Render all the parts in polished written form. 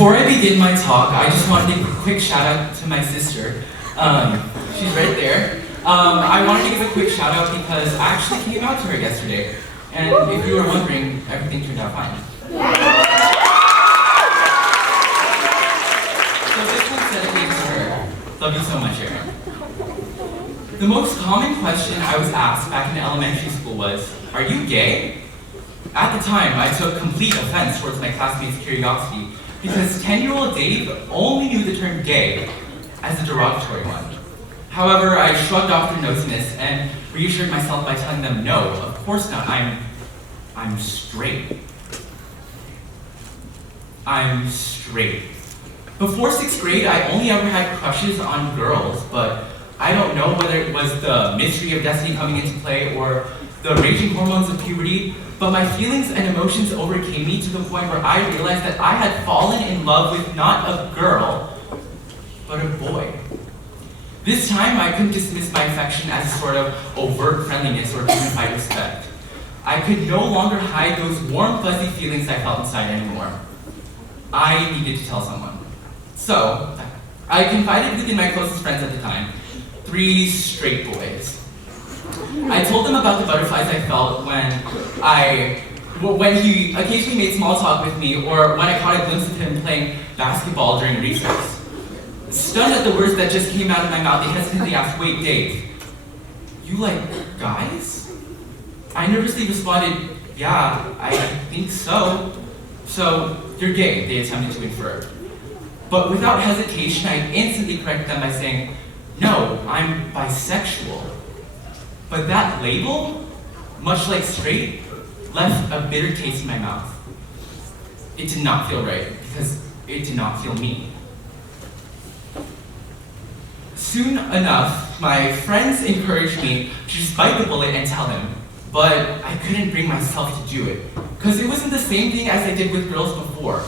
Before I begin my talk, I just want to give a quick shout out to my sister. She's right there. I wanted to give a quick shout out because I actually came out to her yesterday. And if you were wondering, everything turned out fine. So this one's dedicated to her. Love you so much, Erin. The most common question I was asked back in elementary school was, are you gay? At the time, I took complete offense towards my classmates' curiosity because 10-year-old Dave only knew the term gay as a derogatory one. However, I shrugged off their nosiness and reassured myself by telling them, no, of course not, I'm straight. I'm straight. Before 6th grade, I only ever had crushes on girls, but I don't know whether it was the mystery of destiny coming into play or the raging hormones of puberty, but my feelings and emotions overcame me to the point where I realized that I had fallen in love with not a girl, but a boy. This time, I couldn't dismiss my affection as a sort of overt friendliness or dignified respect. I could no longer hide those warm, fuzzy feelings I felt inside anymore. I needed to tell someone. So, I confided within my closest friends at the time, 3 straight boys. I told them about the butterflies I felt when he occasionally made small talk with me or when I caught a glimpse of him playing basketball during recess. Stunned at the words that just came out of my mouth, they hesitantly asked, wait, Dave, you like guys? I nervously responded, yeah, I think so. So, you're gay, they attempted to infer. But without hesitation, I instantly corrected them by saying, no, I'm bisexual. But that label, much like straight, left a bitter taste in my mouth. It did not feel right, because it did not feel me. Soon enough, my friends encouraged me to just bite the bullet and tell him, but I couldn't bring myself to do it, because it wasn't the same thing as I did with girls before.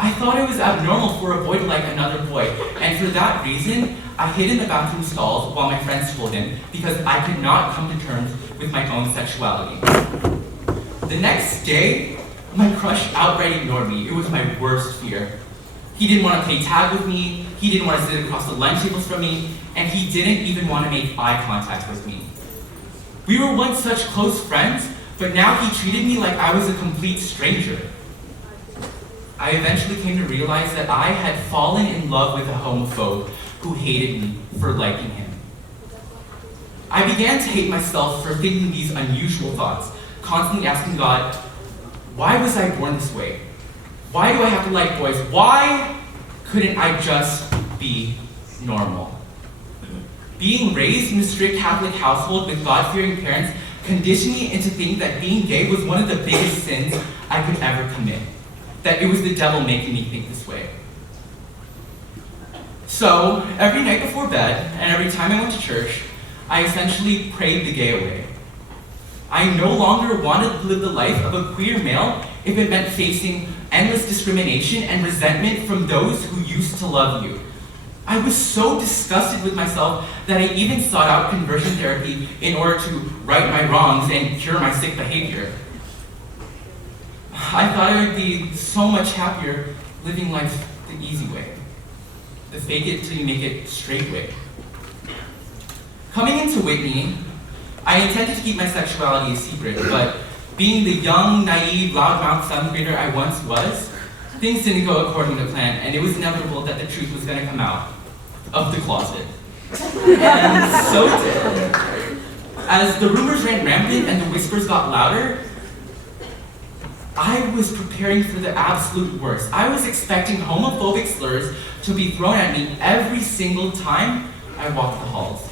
I thought it was abnormal for a boy to like another boy, and for that reason, I hid in the bathroom stalls while my friends told him, because I could not come to terms with my own sexuality. The next day, my crush outright ignored me. It was my worst fear. He didn't want to play tag with me, he didn't want to sit across the lunch tables from me, and he didn't even want to make eye contact with me. We were once such close friends, but now he treated me like I was a complete stranger. I eventually came to realize that I had fallen in love with a homophobe who hated me for liking him. I began to hate myself for thinking these unusual thoughts, constantly asking God, why was I born this way? Why do I have to like boys? Why couldn't I just be normal? Being raised in a strict Catholic household with God-fearing parents conditioned me into thinking that being gay was one of the biggest sins I could ever commit. That it was the devil making me think this way. So, every night before bed, and every time I went to church, I essentially prayed the gay away. I no longer wanted to live the life of a queer male if it meant facing endless discrimination and resentment from those who used to love you. I was so disgusted with myself that I even sought out conversion therapy in order to right my wrongs and cure my sick behavior. I thought I would be so much happier living life the easy way, the fake it till you make it straight way. Coming into Whitney, I intended to keep my sexuality a secret, but being the young, naive, loudmouth 7th grader I once was, things didn't go according to plan, and it was inevitable that the truth was going to come out of the closet. And so it did. As the rumors ran rampant and the whispers got louder, I was preparing for the absolute worst. I was expecting homophobic slurs to be thrown at me every single time I walked the halls.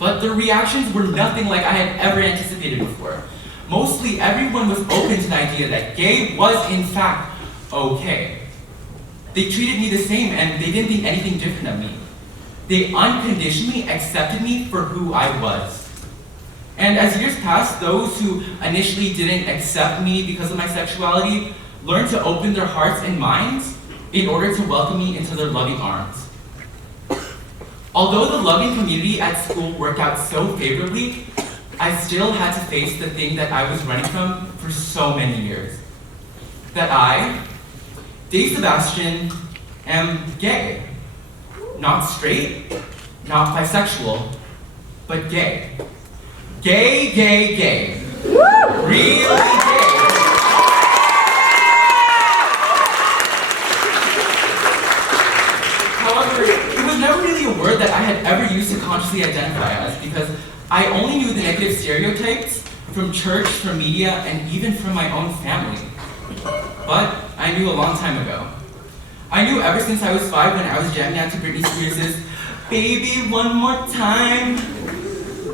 But the reactions were nothing like I had ever anticipated before. Mostly everyone was open to the idea that gay was in fact okay. They treated me the same and they didn't think anything different of me. They unconditionally accepted me for who I was. And as years passed, those who initially didn't accept me because of my sexuality learned to open their hearts and minds in order to welcome me into their loving arms. Although the loving community at school worked out so favorably, I still had to face the thing that I was running from for so many years. That I Sebastian, am gay. Not straight, not bisexual, but gay. Gay, gay, gay. Really gay. However, it was never really a word that I had ever used to consciously identify as, because I only knew the negative stereotypes from church, from media, and even from my own family. But I knew a long time ago. I knew ever since I was 5 when I was jamming out to Britney Spears' "Baby One More Time."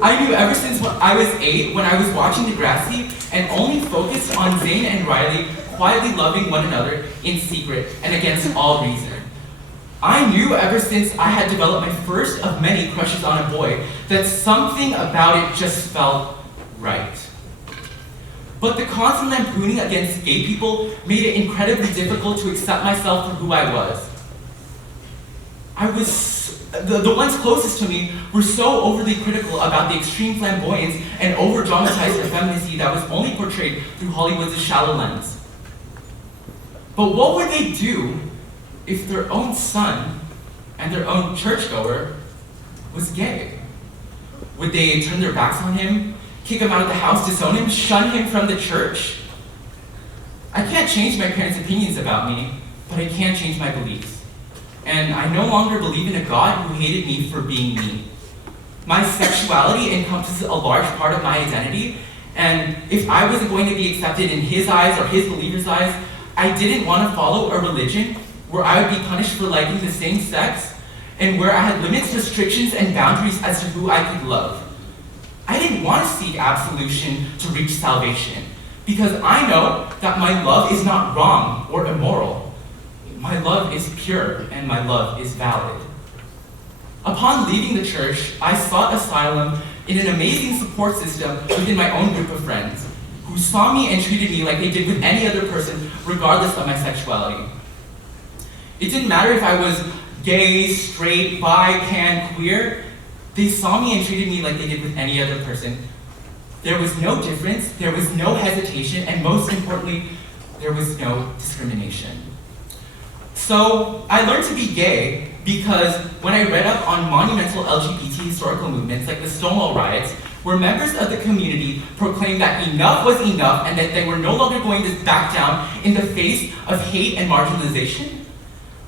I knew ever since I was 8 when I was watching Degrassi and only focused on Zayn and Riley quietly loving one another in secret and against all reason. I knew ever since I had developed my first of many crushes on a boy that something about it just felt right. But the constant lampooning against gay people made it incredibly difficult to accept myself for who I was. The ones closest to me were so overly critical about the extreme flamboyance and over-dramatized effeminacy that was only portrayed through Hollywood's shallow lens. But what would they do if their own son and their own churchgoer was gay? Would they turn their backs on him, kick him out of the house, disown him, shun him from the church? I can't change my parents' opinions about me, but I can change my beliefs. And I no longer believe in a God who hated me for being me. My sexuality encompasses a large part of my identity, and if I wasn't going to be accepted in his eyes or his believers' eyes, I didn't want to follow a religion where I would be punished for liking the same sex, and where I had limits, restrictions, and boundaries as to who I could love. I didn't want to seek absolution to reach salvation, because I know that my love is not wrong or immoral. My love is pure, and my love is valid. Upon leaving the church, I sought asylum in an amazing support system within my own group of friends, who saw me and treated me like they did with any other person, regardless of my sexuality. It didn't matter if I was gay, straight, bi, pan, queer. They saw me and treated me like they did with any other person. There was no difference, there was no hesitation, and most importantly, there was no discrimination. So I learned to be gay because when I read up on monumental LGBT historical movements like the Stonewall riots, where members of the community proclaimed that enough was enough and that they were no longer going to back down in the face of hate and marginalization,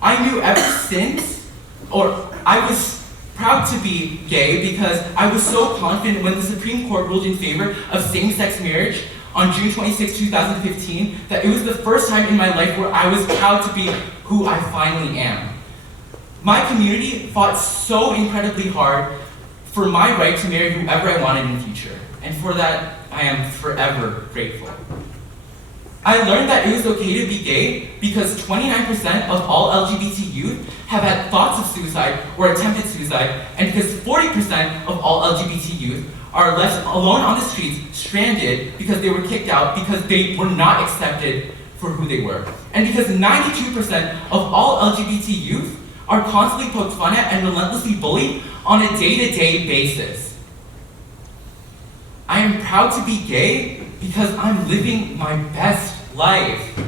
I knew ever since, or I was proud to be gay because I was so confident when the Supreme Court ruled in favor of same-sex marriage on June 26, 2015, that it was the first time in my life where I was proud to be who I finally am. My community fought so incredibly hard for my right to marry whoever I wanted in the future, and for that, I am forever grateful. I learned that it was okay to be gay because 29% of all LGBT youth have had thoughts of suicide or attempted suicide, and because 40% of all LGBT youth are left alone on the streets, stranded because they were kicked out because they were not accepted for who they were. And because 92% of all LGBT youth are constantly poked fun at and relentlessly bullied on a day-to-day basis. I am proud to be gay because I'm living my best life.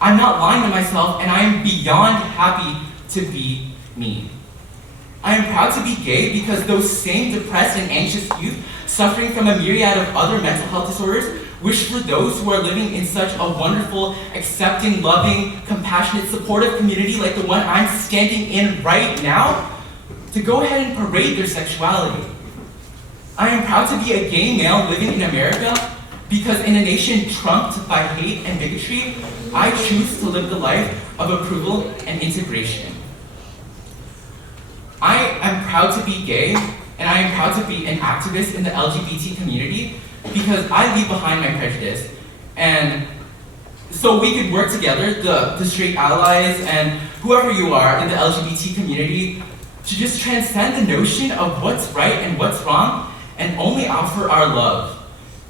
I'm not lying to myself, and I am beyond happy to be me. I am proud to be gay because those same depressed and anxious youth suffering from a myriad of other mental health disorders wish for those who are living in such a wonderful, accepting, loving, compassionate, supportive community like the one I'm standing in right now to go ahead and parade their sexuality. I am proud to be a gay male living in America because in a nation trumped by hate and bigotry, I choose to live the life of approval and integration. I am proud to be gay, and I am proud to be an activist in the LGBT community because I leave behind my prejudice, and so we could work together, the straight allies and whoever you are in the LGBT community, to just transcend the notion of what's right and what's wrong and only offer our love.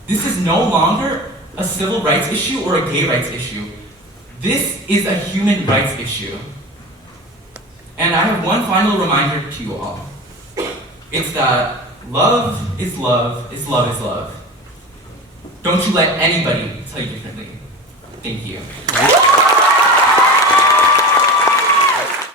This is no longer a civil rights issue or a gay rights issue. This is a human rights issue. And I have one final reminder to you all. It's that love is love is love is love. Don't you let anybody tell you differently. Thank you.